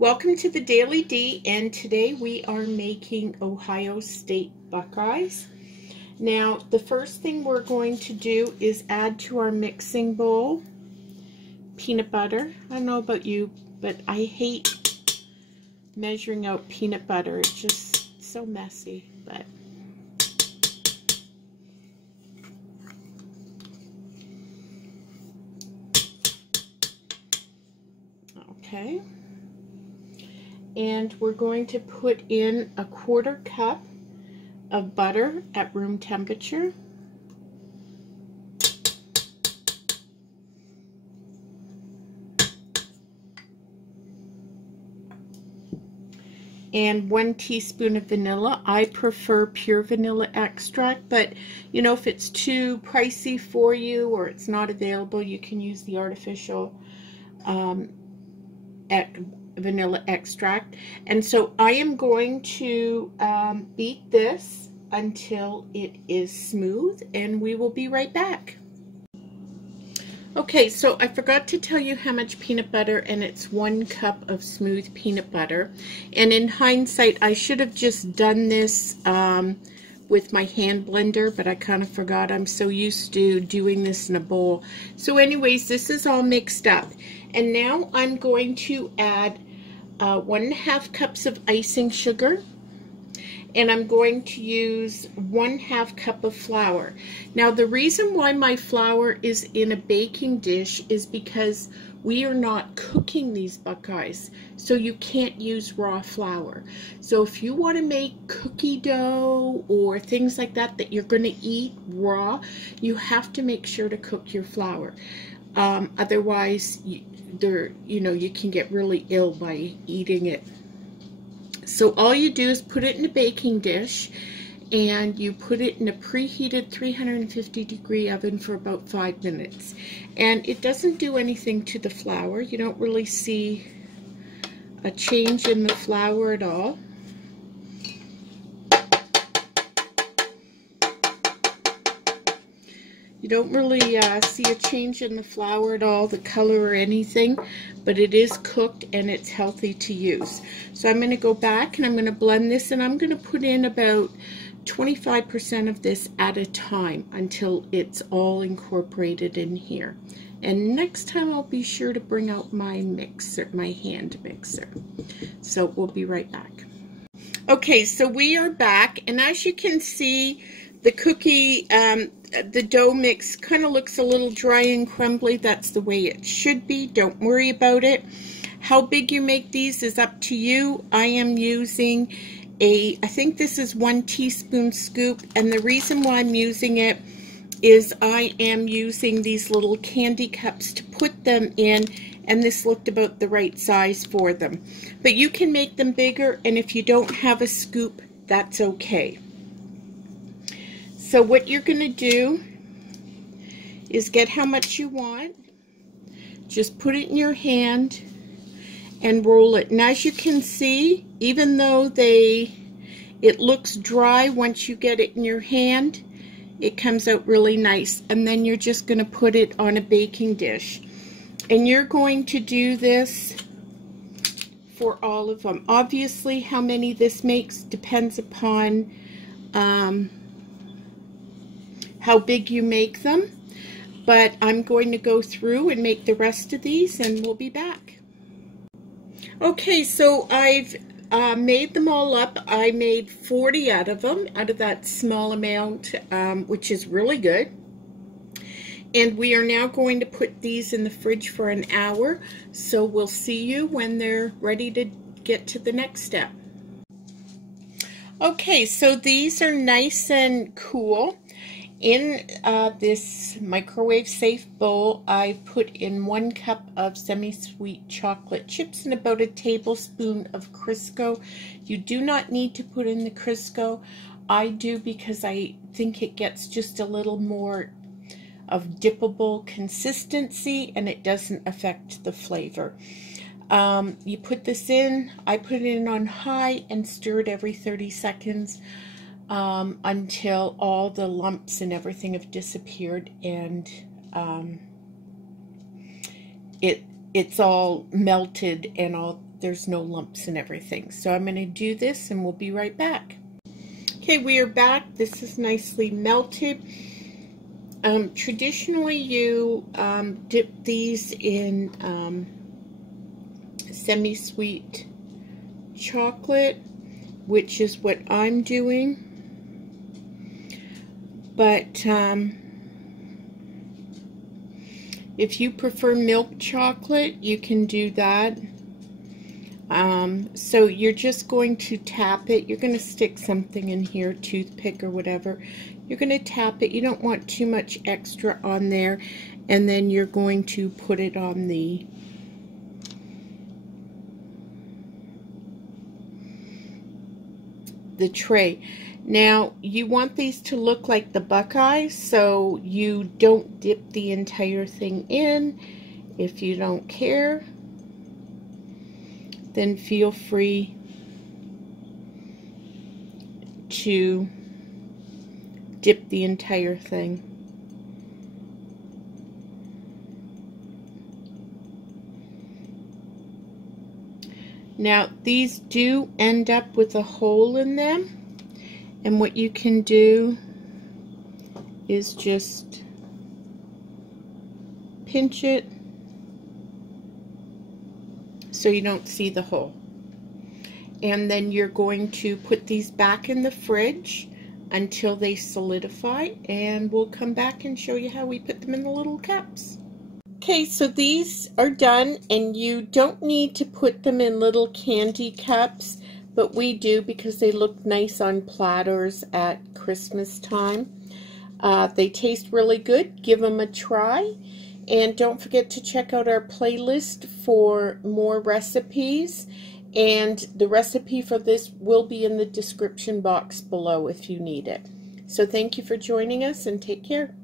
Welcome to the Daily D, and today we are making Ohio State Buckeyes. Now, the first thing we're going to do is add to our mixing bowl peanut butter. I don't know about you, but I hate measuring out peanut butter. It's just so messy, but okay. And we're going to put in a 1/4 cup of butter at room temperature. And 1 teaspoon of vanilla. I prefer pure vanilla extract, but you know, if it's too pricey for you or it's not available, you can use the artificial vanilla extract. And so I am going to beat this until it is smooth, and we will be right back. Okay, so I forgot to tell you how much peanut butter, and it's 1 cup of smooth peanut butter. And in hindsight, I should have just done this with my hand blender, but I kind of forgot. I'm so used to doing this in a bowl. So anyways, this is all mixed up. And now I'm going to add 1½ cups of icing sugar, and I'm going to use 1/2 cup of flour. Now, the reason why my flour is in a baking dish is because we are not cooking these Buckeyes, so you can't use raw flour. So if you want to make cookie dough or things like that that you're going to eat raw, you have to make sure to cook your flour. Otherwise, you can get really ill by eating it. So all you do is put it in a baking dish, and you put it in a preheated 350-degree oven for about 5 minutes. And it doesn't do anything to the flour. You don't really see a change in the flour at all. You don't really see a change in the flour at all, the color or anything, but it is cooked and it's healthy to use. So I'm going to go back and I'm going to blend this, and I'm going to put in about 25% of this at a time until it's all incorporated in here. And next time I'll be sure to bring out my mixer, my hand mixer. So we'll be right back. Okay, so we are back, and as you can see, the cookie, the dough mix kind of looks a little dry and crumbly. That's the way it should be. Don't worry about it. How big you make these is up to you. I am using I think this is 1 teaspoon scoop, and the reason why I'm using it is I am using these little candy cups to put them in, and this looked about the right size for them. But you can make them bigger, and if you don't have a scoop, that's okay. So what you're going to do is get how much you want, just put it in your hand and roll it. And as you can see, even though it looks dry, once you get it in your hand, it comes out really nice. And then you're just going to put it on a baking dish. And you're going to do this for all of them. Obviously, how many this makes depends upon how big you make them, but I'm going to go through and make the rest of these, and we'll be back. Okay, so I've made them all up. I made 40 out of them, out of that small amount, which is really good. And we are now going to put these in the fridge for an hour, so we'll see you when they're ready to get to the next step. Okay, so these are nice and cool. In this microwave safe bowl, I put in 1 cup of semi-sweet chocolate chips and about a tablespoon of Crisco. You do not need to put in the Crisco. I do because I think it gets just a little more of dippable consistency, and it doesn't affect the flavor. You put this in, I put it in on high and stir it every 30 seconds. Until all the lumps and everything have disappeared, and it's all melted and all there's no lumps and everything. So I'm going to do this and we'll be right back. Okay, we are back. This is nicely melted. Traditionally you dip these in semisweet chocolate, which is what I'm doing. But if you prefer milk chocolate, you can do that. So you're just going to tap it. You're going to stick something in here, toothpick or whatever. You're going to tap it. You don't want too much extra on there. And then you're going to put it on the tray. Now, you want these to look like the Buckeyes, so you don't dip the entire thing in. If you don't care, then feel free to dip the entire thing. Now, these do end up with a hole in them. And what you can do is just pinch it so you don't see the hole. And then you're going to put these back in the fridge until they solidify, and we'll come back and show you how we put them in the little cups. Okay, so these are done, and you don't need to put them in little candy cups. But we do because they look nice on platters at Christmas time. They taste really good. Give them a try. And don't forget to check out our playlist for more recipes. And the recipe for this will be in the description box below if you need it. So thank you for joining us and take care.